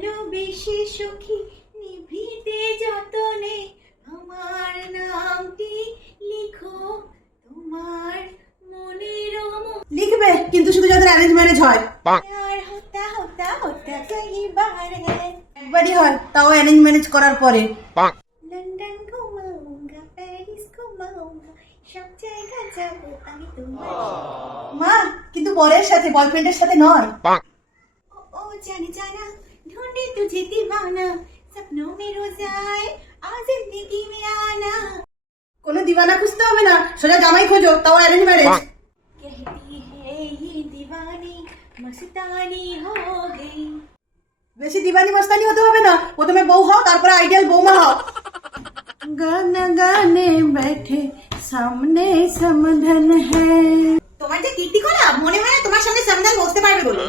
ভালোবেসে সখী নিভিতে যতনে আমার নামটি লিখো তোমার মনের লিখবে, কিন্তু শুধু যাদের অ্যারেঞ্জ ম্যারেজ হয়। আর হতা হতা হতা কই বার হ্যায় একবারই হয়, তাও অ্যারেঞ্জ ম্যারেজ করার পরে। লন্ডন ঘুমাऊंगा প্যারিস ঘুমাऊंगा সব জায়গা যাবো আমি তোমার মা, কিন্তু বরের সাথে, বয়ফ্রেন্ডের সাথে নয়। ओ जाने जाना ढूंढे तुझे दीवाना सपनों में रोज आए आ जिंदगी में आना কোনো দিওয়ানা খুঁজতে হবে না, সোজা জামাই খোঁজো, তাও অ্যারেঞ্জ ম্যারেজ। कहती है ये दीवानी मस्तानी हो गई বেশি দিবানি মস্তানি হতে হবে না, প্রথমে বউ হও, তারপরে আইডিয়াল বৌমা হও। গানা গানে बैठे सामने समधन है। তোমার যে কীর্তি করা মনে হয় না তোমার সামনে সামনে বসতে পারবে বলে